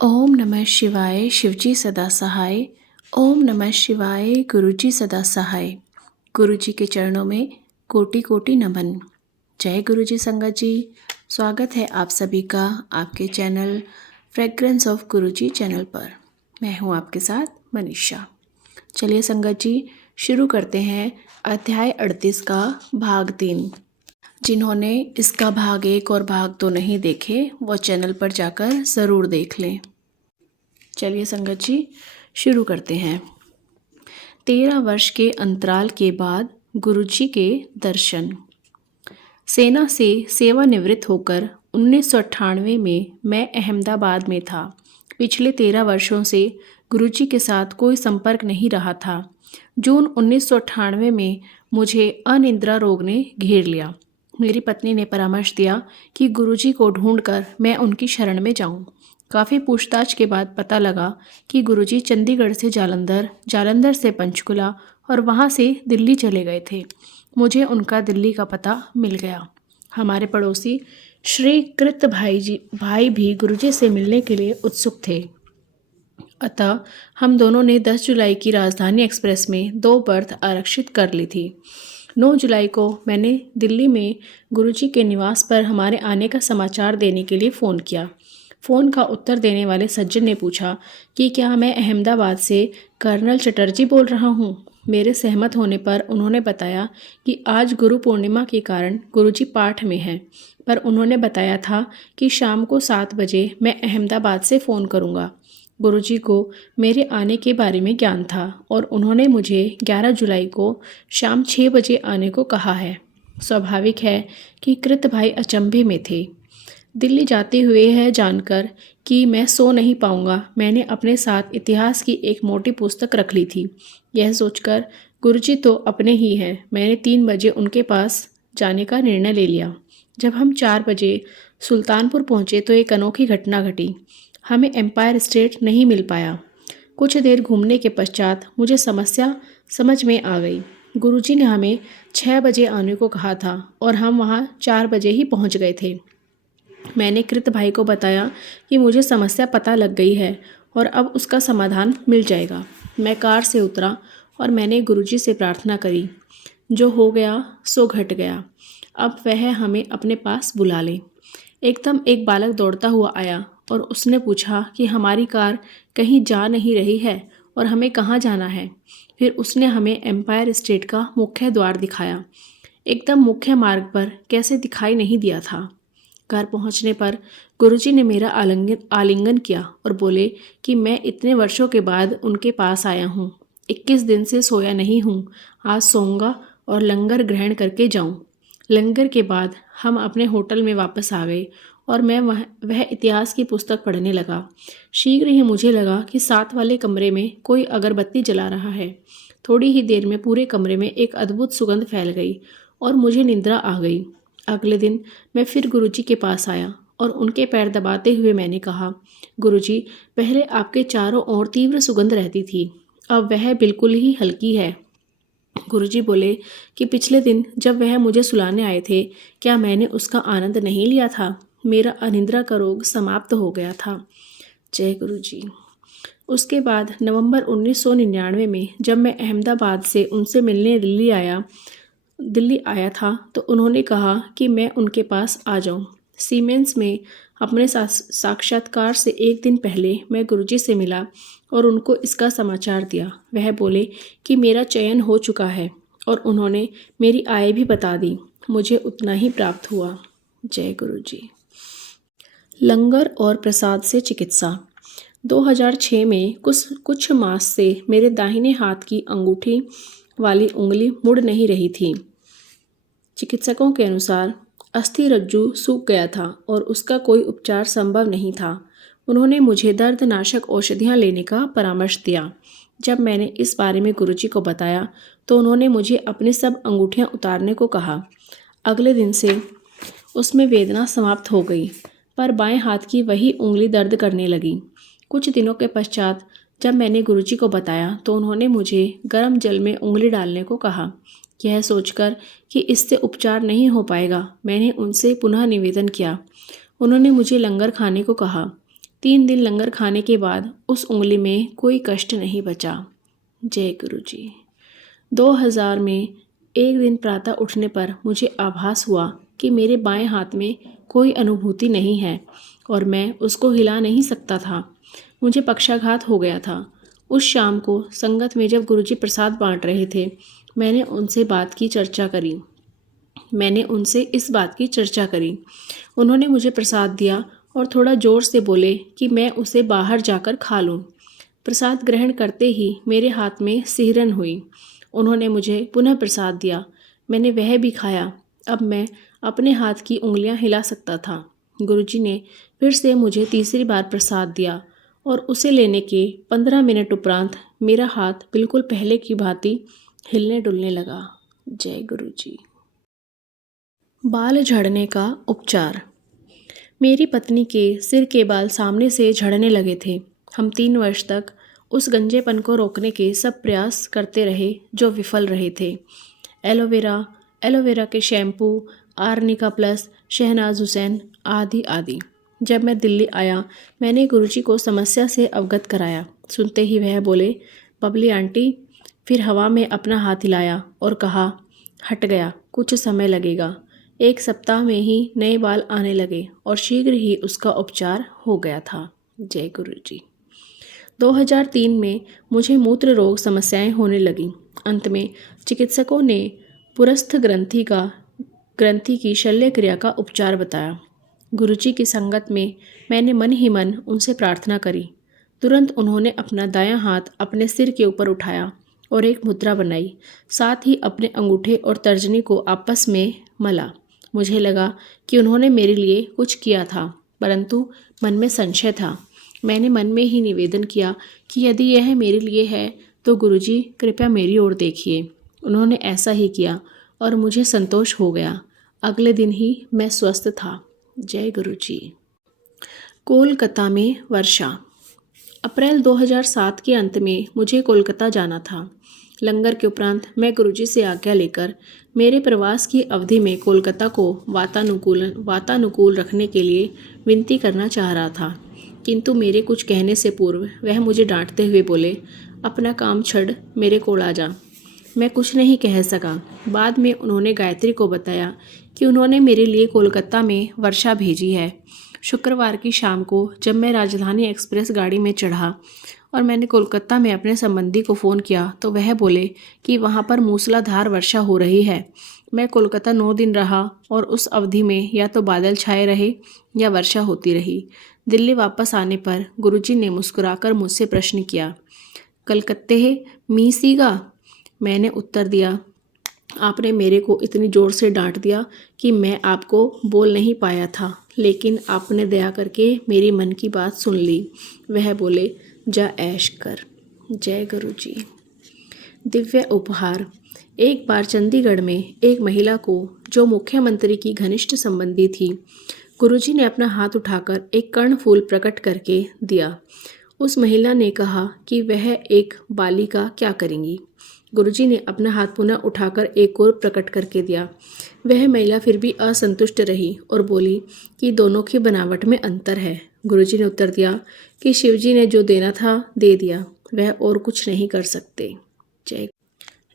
ओम नमः शिवाय शिवजी सदा सहाय। ओम नमः शिवाय गुरुजी सदा सहाय। गुरुजी के चरणों में कोटि कोटि नमन। जय गुरुजी संगत जी। स्वागत है आप सभी का आपके channel fragrance of Guruji channel पर। मैं हूं आपके साथ मनीषा। चलिए संगत जी शुरू करते हैं अध्याय 38 का भाग 3। जिन्होंने इसका भाग 1 और भाग 2 नहीं देखे वो चैनल पर जाकर ज़रूर देख लें। चलिए संगत जी शुरू करते हैं। 13 वर्ष के अंतराल के बाद गुरुजी के दर्शन। सेना से सेवानिवृत्त होकर 1998 में मैं अहमदाबाद में था। पिछले 13 वर्षों से गुरुजी के साथ कोई संपर्क नहीं रहा था। जून 1998 में मुझे अनिद्रा रोग ने घेर लिया। मेरी पत्नी ने परामर्श दिया कि गुरुजी को ढूंढकर मैं उनकी शरण में जाऊं। काफ़ी पूछताछ के बाद पता लगा कि गुरुजी चंडीगढ़ से जालंधर, जालंधर से पंचकुला और वहां से दिल्ली चले गए थे। मुझे उनका दिल्ली का पता मिल गया। हमारे पड़ोसी श्री कृत भाई भी गुरुजी से मिलने के लिए उत्सुक थे। अतः हम दोनों ने 10 जुलाई की राजधानी एक्सप्रेस में 2 बर्थ आरक्षित कर ली थी। 9 जुलाई को मैंने दिल्ली में गुरुजी के निवास पर हमारे आने का समाचार देने के लिए फ़ोन किया। फ़ोन का उत्तर देने वाले सज्जन ने पूछा कि क्या मैं अहमदाबाद से कर्नल चटर्जी बोल रहा हूँ। मेरे सहमत होने पर उन्होंने बताया कि आज गुरु पूर्णिमा के कारण गुरुजी पाठ में हैं, पर उन्होंने बताया था कि शाम को 7 बजे मैं अहमदाबाद से फ़ोन करूँगा। गुरुजी को मेरे आने के बारे में ज्ञान था और उन्होंने मुझे 11 जुलाई को शाम 6 बजे आने को कहा है। स्वाभाविक है कि कृत भाई अचंभे में थे। दिल्ली जाते हुए यह जानकर कि मैं सो नहीं पाऊंगा, मैंने अपने साथ इतिहास की एक मोटी पुस्तक रख ली थी। यह सोचकर गुरुजी तो अपने ही हैं, मैंने 3 बजे उनके पास जाने का निर्णय ले लिया। जब हम 4 बजे सुल्तानपुर पहुंचे तो एक अनोखी घटना घटी। हमें एम्पायर स्टेट नहीं मिल पाया। कुछ देर घूमने के पश्चात मुझे समस्या समझ में आ गई। गुरुजी ने हमें 6 बजे आने को कहा था और हम वहाँ 4 बजे ही पहुँच गए थे। मैंने कृत भाई को बताया कि मुझे समस्या पता लग गई है और अब उसका समाधान मिल जाएगा। मैं कार से उतरा और मैंने गुरुजी से प्रार्थना करी। जो हो गया सो घट गया, अब वह हमें अपने पास बुला ले। एकदम एक बालक दौड़ता हुआ आया और उसने पूछा कि हमारी कार कहीं जा नहीं रही है और हमें कहाँ जाना है। फिर उसने हमें एम्पायर स्टेट का मुख्य द्वार दिखाया। एकदम मुख्य मार्ग पर कैसे दिखाई नहीं दिया था। घर पहुंचने पर गुरुजी ने मेरा आलिंगन किया और बोले कि मैं इतने वर्षों के बाद उनके पास आया हूँ। 21 दिन से सोया नहीं हूँ, आज सोऊंगा और लंगर ग्रहण करके जाऊँ। लंगर के बाद हम अपने होटल में वापस आ गए और मैं वह इतिहास की पुस्तक पढ़ने लगा। शीघ्र ही मुझे लगा कि साथ वाले कमरे में कोई अगरबत्ती जला रहा है। थोड़ी ही देर में पूरे कमरे में एक अद्भुत सुगंध फैल गई और मुझे निद्रा आ गई। अगले दिन मैं फिर गुरुजी के पास आया और उनके पैर दबाते हुए मैंने कहा, गुरुजी, पहले आपके चारों ओर तीव्र सुगंध रहती थी, अब वह बिल्कुल ही हल्की है। गुरुजी बोले कि पिछले दिन जब वह मुझे सुलाने आए थे, क्या मैंने उसका आनंद नहीं लिया था। मेरा अनिद्रा का रोग समाप्त हो गया था। जय गुरुजी। उसके बाद नवंबर 1999 में जब मैं अहमदाबाद से उनसे मिलने दिल्ली आया था तो उन्होंने कहा कि मैं उनके पास आ जाऊं। सीमेंस में अपने साक्षात्कार से एक दिन पहले मैं गुरुजी से मिला और उनको इसका समाचार दिया। वह बोले कि मेरा चयन हो चुका है और उन्होंने मेरी आय भी बता दी। मुझे उतना ही प्राप्त हुआ। जय गुरुजी। लंगर और प्रसाद से चिकित्सा। 2006 में कुछ मास से मेरे दाहिने हाथ की अंगूठी वाली उंगली मुड़ नहीं रही थी। चिकित्सकों के अनुसार अस्थि रज्जु सूख गया था और उसका कोई उपचार संभव नहीं था। उन्होंने मुझे दर्दनाशक औषधियाँ लेने का परामर्श दिया। जब मैंने इस बारे में गुरुजी को बताया तो उन्होंने मुझे अपनी सब अंगूठियाँ उतारने को कहा। अगले दिन से उसमें वेदना समाप्त हो गई, पर बाएं हाथ की वही उंगली दर्द करने लगी। कुछ दिनों के पश्चात जब मैंने गुरुजी को बताया तो उन्होंने मुझे गर्म जल में उंगली डालने को कहा। यह सोचकर कि इससे उपचार नहीं हो पाएगा, मैंने उनसे पुनः निवेदन किया। उन्होंने मुझे लंगर खाने को कहा। 3 दिन लंगर खाने के बाद उस उंगली में कोई कष्ट नहीं बचा। जय गुरु जी। 2000 में एक दिन प्रातः उठने पर मुझे आभास हुआ कि मेरे बाएं हाथ में कोई अनुभूति नहीं है और मैं उसको हिला नहीं सकता था। मुझे पक्षाघात हो गया था। उस शाम को संगत में जब गुरुजी प्रसाद बांट रहे थे, मैंने उनसे इस बात की चर्चा करी। उन्होंने मुझे प्रसाद दिया और थोड़ा जोर से बोले कि मैं उसे बाहर जाकर खा लूं। प्रसाद ग्रहण करते ही मेरे हाथ में सिहरन हुई। उन्होंने मुझे पुनः प्रसाद दिया। मैंने वह भी खाया। अब मैं अपने हाथ की उंगलियां हिला सकता था। गुरुजी ने फिर से मुझे तीसरी बार प्रसाद दिया और उसे लेने के 15 मिनट उपरांत मेरा हाथ बिल्कुल पहले की भांति हिलने डुलने लगा। जय गुरु जी। बाल झड़ने का उपचार। मेरी पत्नी के सिर के बाल सामने से झड़ने लगे थे। हम 3 वर्ष तक उस गंजेपन को रोकने के सब प्रयास करते रहे जो विफल रहे थे। एलोवेरा के shampoo, arnica plus, Shahnaz Husain आदि आदि। जब मैं दिल्ली आया, मैंने गुरुजी को समस्या से अवगत कराया। सुनते ही वह बोले, बबली आंटी। फिर हवा में अपना हाथ हिलाया और कहा, हट गया, कुछ समय लगेगा। 1 सप्ताह में ही नए बाल आने लगे और शीघ्र ही उसका उपचार हो गया था। जय गुरु जी। 2003 में मुझे मूत्र रोग समस्याएं होने लगीं। अंत में चिकित्सकों ने पुरस्थ ग्रंथि की शल्य क्रिया का उपचार बताया। गुरुजी की संगत में मैंने मन ही मन उनसे प्रार्थना करी। तुरंत उन्होंने अपना दायां हाथ अपने सिर के ऊपर उठाया और एक मुद्रा बनाई। साथ ही अपने अंगूठे और तर्जनी को आपस में मला। मुझे लगा कि उन्होंने मेरे लिए कुछ किया था, परंतु मन में संशय था। मैंने मन में ही निवेदन किया कि यदि यह मेरे लिए है तो गुरुजी कृपया मेरी ओर देखिए। उन्होंने ऐसा ही किया और मुझे संतोष हो गया। अगले दिन ही मैं स्वस्थ था। जय गुरु जी। कोलकाता में वर्षा। अप्रैल 2007 के अंत में मुझे कोलकाता जाना था। लंगर के उपरांत मैं गुरुजी से आज्ञा लेकर मेरे प्रवास की अवधि में कोलकाता को वातानुकूल रखने के लिए विनती करना चाह रहा था, किंतु मेरे कुछ कहने से पूर्व वह मुझे डांटते हुए बोले, अपना काम छड़ मेरे कोल आ जा। मैं कुछ नहीं कह सका। बाद में उन्होंने गायत्री को बताया कि उन्होंने मेरे लिए कोलकाता में वर्षा भेजी है। शुक्रवार की शाम को जब मैं राजधानी एक्सप्रेस गाड़ी में चढ़ा और मैंने कोलकाता में अपने संबंधी को फ़ोन किया तो वह बोले कि वहाँ पर मूसलाधार वर्षा हो रही है। मैं कोलकाता 9 दिन रहा और उस अवधि में या तो बादल छाए रहे या वर्षा होती रही। दिल्ली वापस आने पर गुरुजी ने मुस्कुराकर मुझसे प्रश्न किया, कलकत्ते है मी सीगा? मैंने उत्तर दिया, आपने मेरे को इतनी ज़ोर से डांट दिया कि मैं आपको बोल नहीं पाया था, लेकिन आपने दया करके मेरी मन की बात सुन ली। वह बोले, जा ऐश कर। जय गुरु जी। दिव्य उपहार। एक बार चंडीगढ़ में एक महिला को, जो मुख्यमंत्री की घनिष्ठ संबंधी थी, गुरुजी ने अपना हाथ उठाकर एक कर्णफूल प्रकट करके दिया। उस महिला ने कहा कि वह एक बालिका क्या करेंगी। गुरुजी ने अपना हाथ पुनः उठाकर एक और प्रकट करके दिया। वह महिला फिर भी असंतुष्ट रही और बोली कि दोनों की बनावट में अंतर है। गुरुजी ने उत्तर दिया कि शिवजी ने जो देना था दे दिया, वह और कुछ नहीं कर सकते। जय।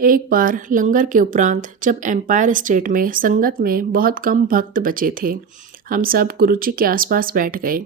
एक बार लंगर के उपरांत जब एम्पायर स्टेट में संगत में बहुत कम भक्त बचे थे, हम सब गुरुजी के आसपास बैठ गए।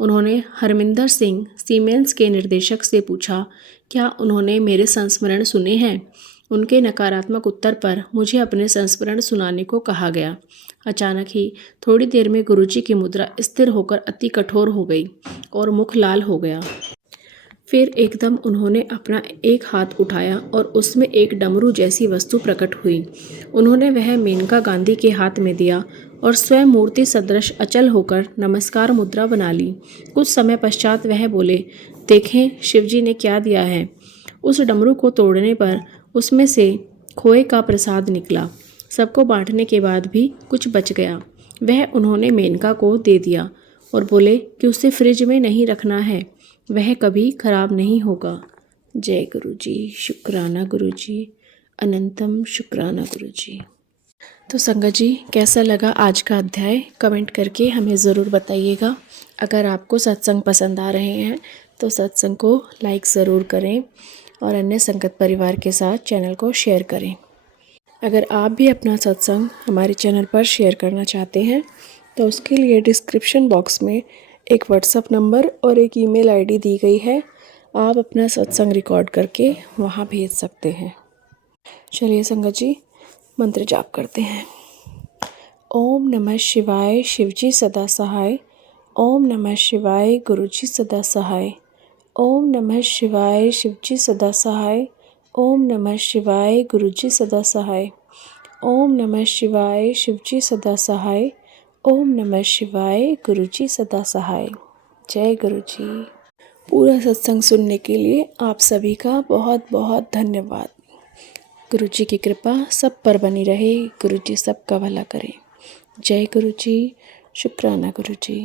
उन्होंने हरमिंदर सिंह सीमेंस के निर्देशक से पूछा, क्या उन्होंने मेरे संस्मरण सुने हैं? उनके नकारात्मक उत्तर पर मुझे अपने संस्मरण सुनाने को कहा गया। अचानक ही थोड़ी देर में गुरुजी की मुद्रा स्थिर होकर अति कठोर हो गई और मुख लाल हो गया। फिर एकदम उन्होंने अपना एक हाथ उठाया और उसमें एक डमरू जैसी वस्तु प्रकट हुई। उन्होंने वह मेनका गांधी के हाथ में दिया और स्वयं मूर्ति सदृश अचल होकर नमस्कार मुद्रा बना ली। कुछ समय पश्चात वह बोले, देखें शिवजी ने क्या दिया है। उस डमरू को तोड़ने पर उसमें से खोए का प्रसाद निकला। सबको बांटने के बाद भी कुछ बच गया। वह उन्होंने मेनका को दे दिया और बोले कि उसे फ्रिज में नहीं रखना है, वह कभी खराब नहीं होगा। जय गुरु जी। शुक्राना गुरु जी, अनंतम शुक्राना गुरु जी। तो संगत जी, कैसा लगा आज का अध्याय कमेंट करके हमें ज़रूर बताइएगा। अगर आपको सत्संग पसंद आ रहे हैं तो सत्संग को लाइक ज़रूर करें और अन्य संगत परिवार के साथ चैनल को शेयर करें। अगर आप भी अपना सत्संग हमारे चैनल पर शेयर करना चाहते हैं तो उसके लिए डिस्क्रिप्शन बॉक्स में एक व्हाट्सएप नंबर और एक ईमेल आईडी दी गई है। आप अपना सत्संग रिकॉर्ड करके वहाँ भेज सकते हैं। चलिए संगत जी, मंत्र जाप करते हैं। ओम नमः शिवाय, शिवजी सदा सहाय। ओम नमः शिवाय, गुरुजी सदा सहाय। ओम नमः शिवाय, शिवजी सदा सहाय। ओम नमः शिवाय, गुरुजी सदा सहाय। ओम नमः शिवाय, शिवजी सदा सहाय। ओम नमः शिवाय, गुरुजी सदा सहाय। जय गुरुजी। पूरा सत्संग सुनने के लिए आप सभी का बहुत बहुत धन्यवाद। गुरुजी की कृपा सब पर बनी रहे। गुरुजी सबका भला करें। जय गुरुजी। शुक्राना गुरुजी।